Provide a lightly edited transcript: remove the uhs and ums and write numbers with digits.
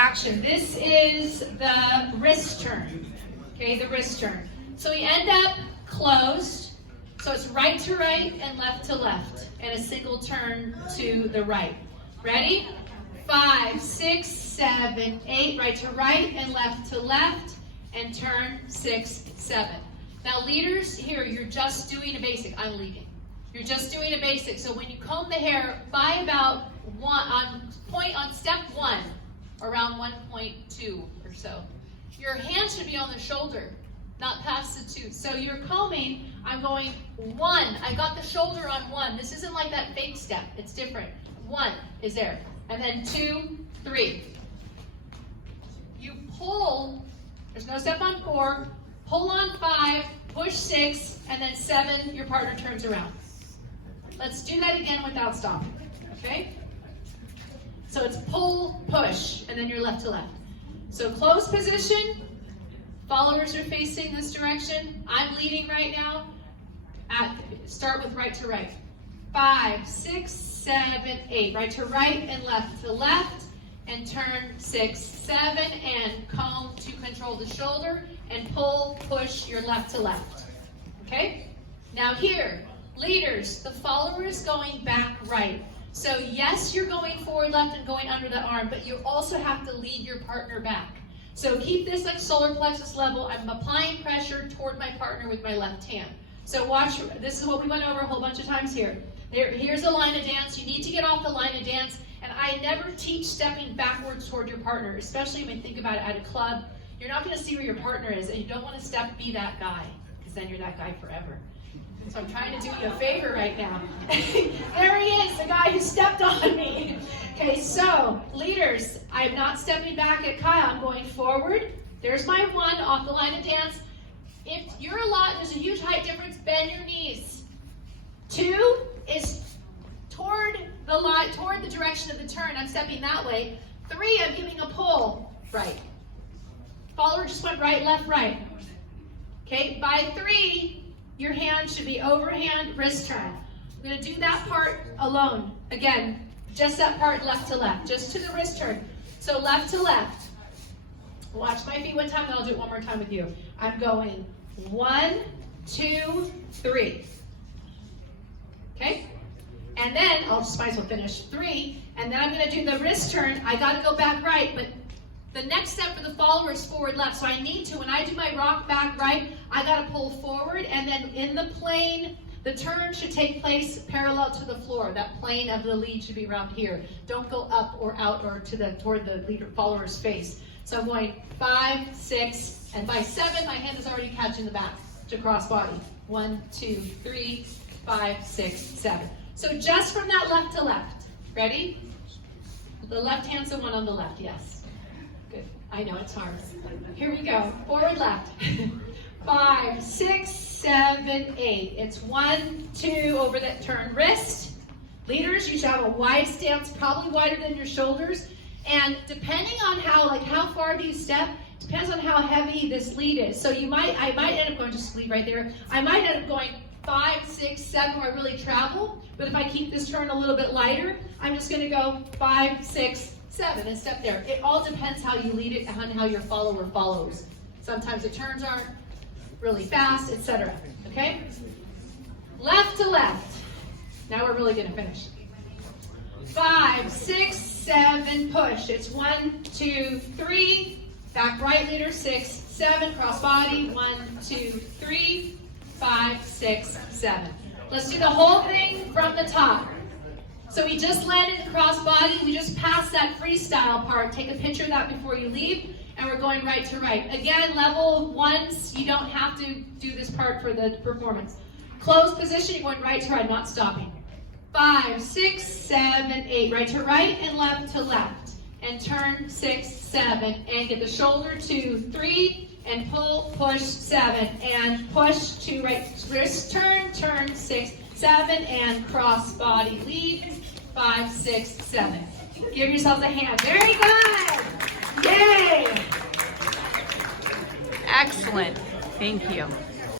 action. This is the wrist turn. Okay, the wrist turn. So we end up closed. So it's right to right and left to left, and a single turn to the right. Ready? 5, 6, 7, 8. Right to right and left to left, and turn 6, 7. Now leaders, here you're just doing a basic. I'm leading. You're just doing a basic. So when you comb the hair, by about on step 1, around 1.2 or so, your hand should be on the shoulder, not past the 2. So you're combing, I'm going 1. I got the shoulder on 1. This isn't like that fake step. It's different. 1 is there. And then 2, 3. You pull, there's no step on 4, pull on 5, push 6, and then 7, your partner turns around. Let's do that again without stopping, okay? So it's pull, push, and then you're left to left. So close position, followers are facing this direction. I'm leading right now. Start with right to right. 5, 6, 7, 8. Right to right and left to left. And turn 6, 7. And comb to control the shoulder. And pull, push your left to left. Okay? Now here, leaders, the follower is going back right. So yes, you're going forward left and going under the arm, but you also have to lead your partner back. So keep this like solar plexus level. I'm applying pressure toward my partner with my left hand. So watch, this is what we went over a whole bunch of times here. Here's a line of dance. You need to get off the line of dance. And I never teach stepping backwards toward your partner, especially when you think about it at a club. You're not going to see where your partner is, and you don't want to be that guy, because then you're that guy forever. So I'm trying to do you a favor right now. There he is, the guy who stepped on me. Okay, so leaders, I'm not stepping back at Kyle. I'm going forward. There's my 1 off the line of dance. If you're there's a huge height difference, bend your knees. 2 is toward the direction of the turn. I'm stepping that way. 3, I'm giving a pull. Right. Follower just went right, left, right. Okay, by 3, your hand should be overhand, wrist turn. I'm going to do that part alone. Again, just that part left to left, just to the wrist turn. So left to left. Watch my feet one time, and I'll do it one more time with you. I'm going 1, 2, 3. Okay? And then, I'll just might as well finish 3. And then I'm going to do the wrist turn. I got to go back right, but the next step for the follower is forward left. So I need to, when I do my rock back right, I got to pull forward, and then in the plane, the turn should take place parallel to the floor. That plane of the lead should be around here. Don't go up or out or toward the leader follower's face. So I'm going 5, 6, and by 7, my hand is already catching the back to cross body. 1, 2, 3, 5, 6, 7. So just from that left to left. Ready? The left hand's the one on the left, yes. Good. I know it's hard. Here we go. Forward left. 5, 6, 7, 8. It's 1, 2 over that turn. Wrist. Leaders, you should have a wide stance, probably wider than your shoulders. And depending on how far do you step, depends on how heavy this lead is. So I might end up going, just lead right there. I might end up going 5, 6, 7 where I really travel. But if I keep this turn a little bit lighter, I'm just going to go 5, 6, 7 and step there. It all depends how you lead it and how your follower follows. Sometimes the turns aren't really fast, etc. Okay? Left to left. Now we're really going to finish. 5, 6, 7, push. It's 1, 2, 3. Back right leader, 6, 7. Cross body, 1, 2, 3, 5, 6, 7. Let's do the whole thing from the top. So we just landed the cross body. We just passed that freestyle part. Take a picture of that before you leave. And we're going right to right. Again, level 1s, you don't have to do this part for the performance. Closed position, you're going right to right, not stopping. 5, 6, 7, 8. Right to right and left to left. And turn 6, 7. And get the shoulder 2, 3. And pull, push, 7. And push to right. Wrist turn, turn 6, 7. And cross body lead. 5, 6, 7. Give yourselves a hand. Very good. Yay. Excellent. Thank you.